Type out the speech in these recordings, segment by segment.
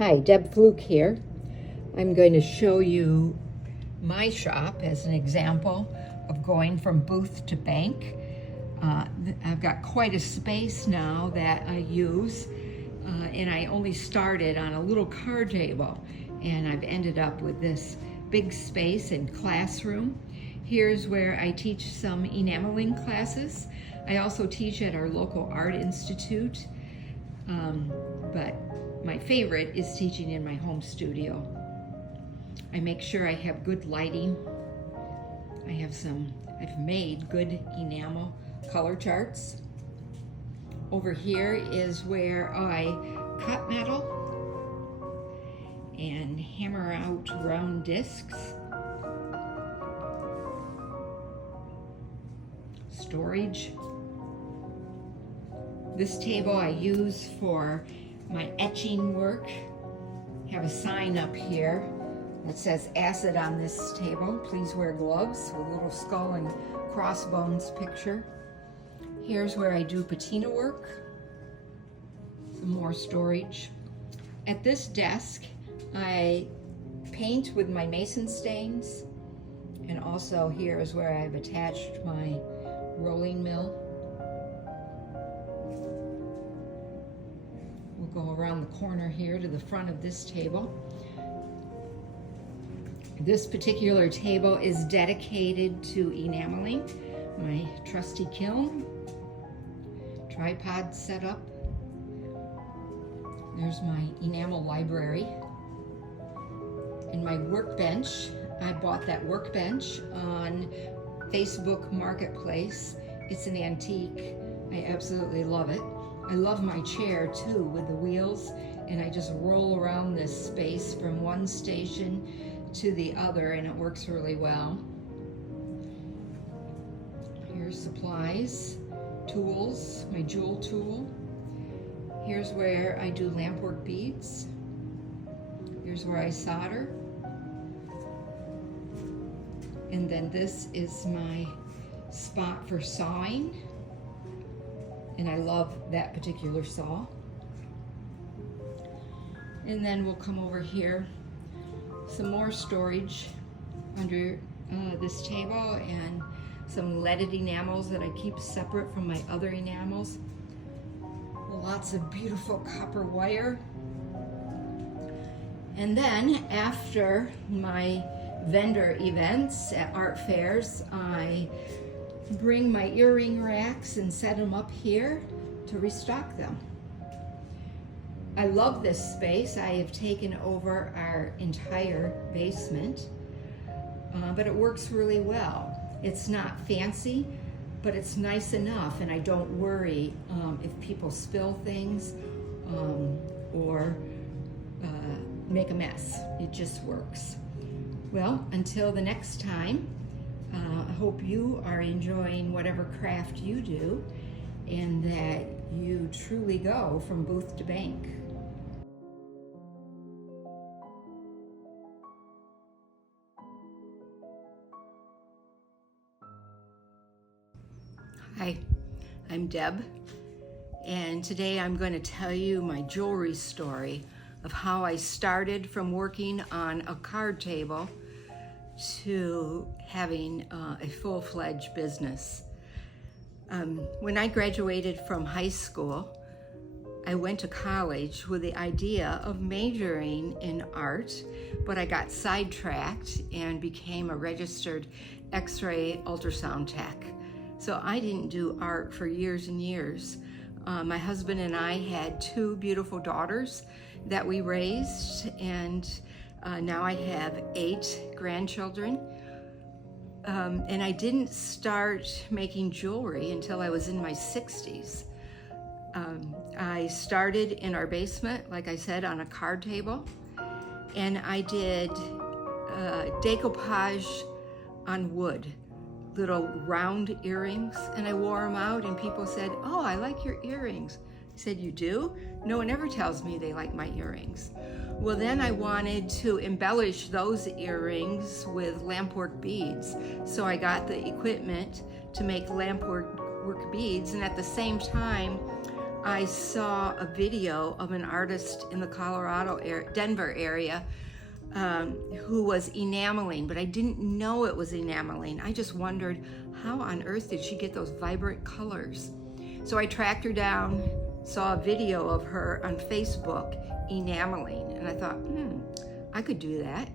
Hi, Deb Fluke here. I'm going to show you my shop as an example of going from booth to bank. I've got quite a space now that I use, and I only started on a little card table, and I've ended up with this big space and classroom. Here's where I teach some enameling classes. I also teach at our local art institute, but my favorite is teaching in my home studio. I make sure I have good lighting. I've made good enamel color charts. Over here is where I cut metal and hammer out round discs. Storage. This table I use for my etching work. I have a sign up here that says acid on this table. Please wear gloves, with a little skull and crossbones picture. Here's where I do patina work. Some more storage. At this desk, I paint with my Mason stains. And also here is where I've attached my rolling mill. We'll go around the corner here to the front of this table. This particular table is dedicated to enameling. My trusty kiln, tripod set up. There's my enamel library. And my workbench, I bought that workbench on Facebook Marketplace. It's an antique. I absolutely love it. I love my chair too, with the wheels, and I just roll around this space from one station to the other, and it works really well. Here's supplies, tools, my jewel tool. Here's where I do lampwork beads. Here's where I solder. And then this is my spot for sawing. And I love that particular saw. And then we'll come over here. Some more storage under this table, and some leaded enamels that I keep separate from my other enamels. Lots of beautiful copper wire. And then after my vendor events at art fairs, I bring my earring racks and set them up here to restock them. I love this space. I have taken over our entire basement, but it works really well. It's not fancy, but it's nice enough, and I don't worry if people spill things or make a mess. It just works. Well, until the next time, I hope you are enjoying whatever craft you do, and that you truly go from booth to bank. Hi, I'm Deb, and today I'm going to tell you my jewelry story of how I started from working on a card table to having a full-fledged business. When I graduated from high school, I went to college with the idea of majoring in art, but I got sidetracked and became a registered X-ray ultrasound tech. So I didn't do art for years and years. My husband and I had two beautiful daughters that we raised, and now I have 8 grandchildren. And I didn't start making jewelry until I was in my 60s. I started in our basement, like I said, on a card table, and I did decoupage on wood, little round earrings, and I wore them out, and people said, "Oh, I like your earrings." I said, "You do?" No one ever tells me they like my earrings. Well, then I wanted to embellish those earrings with lampwork beads. So I got the equipment to make lampwork beads, and at the same time, I saw a video of an artist in the Denver area who was enameling, but I didn't know it was enameling. I just wondered, how on earth did she get those vibrant colors? So I tracked her down, saw a video of her on Facebook enameling, and I thought, I could do that.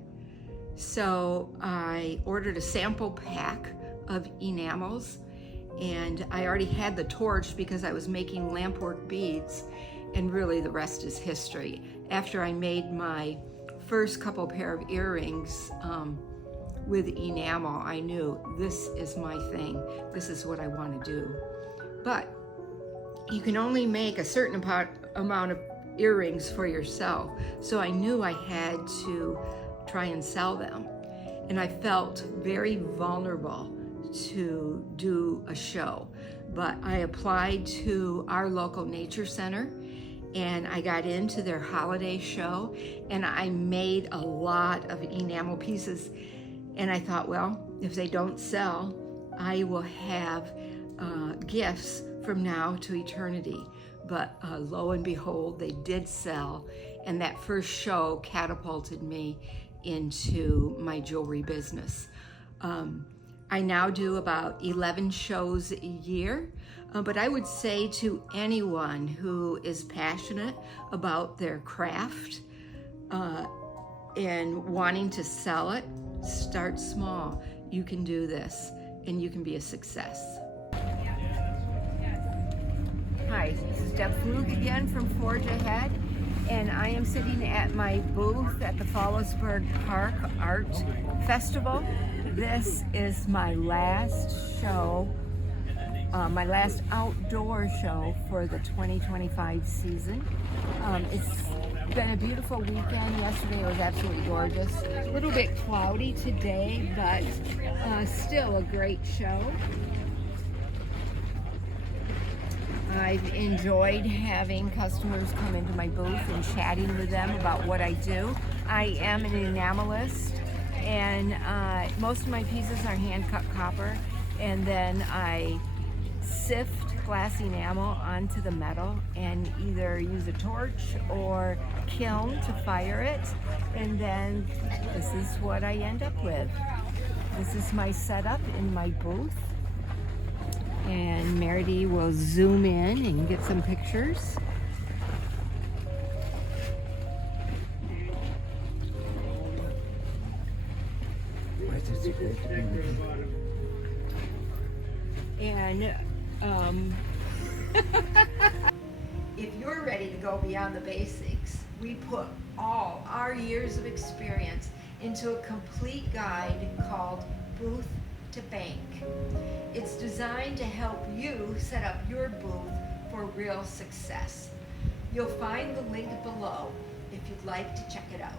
So I ordered a sample pack of enamels, and I already had the torch because I was making lampwork beads, and really the rest is history. After I made my first couple pair of earrings with enamel, I knew this is my thing. This is what I want to do. But you can only make a certain amount of earrings for yourself. So I knew I had to try and sell them. And I felt very vulnerable to do a show. But I applied to our local nature center, and I got into their holiday show, and I made a lot of enamel pieces. And I thought, well, if they don't sell, I will have gifts from now to eternity. But lo and behold, they did sell, and that first show catapulted me into my jewelry business. I now do about 11 shows a year, but I would say to anyone who is passionate about their craft and wanting to sell it, start small. You can do this, and you can be a success. Hi, this is Deb Flug again from ForgeAhead, and I am sitting at my booth at the Fallsburg Park Art Festival. This is my last show, my last outdoor show for the 2025 season. It's been a beautiful weekend. Yesterday was absolutely gorgeous. A little bit cloudy today, but still a great show. I've enjoyed having customers come into my booth and chatting with them about what I do. I am an enamelist, and most of my pieces are hand-cut copper, and then I sift glass enamel onto the metal and either use a torch or kiln to fire it, and then this is what I end up with. This is my setup in my booth. And Meredy will zoom in and get some pictures. And if you're ready to go beyond the basics, we put all our years of experience into a complete guide called Booth to Bank. It's designed to help you set up your booth for real success. You'll find the link below if you'd like to check it out.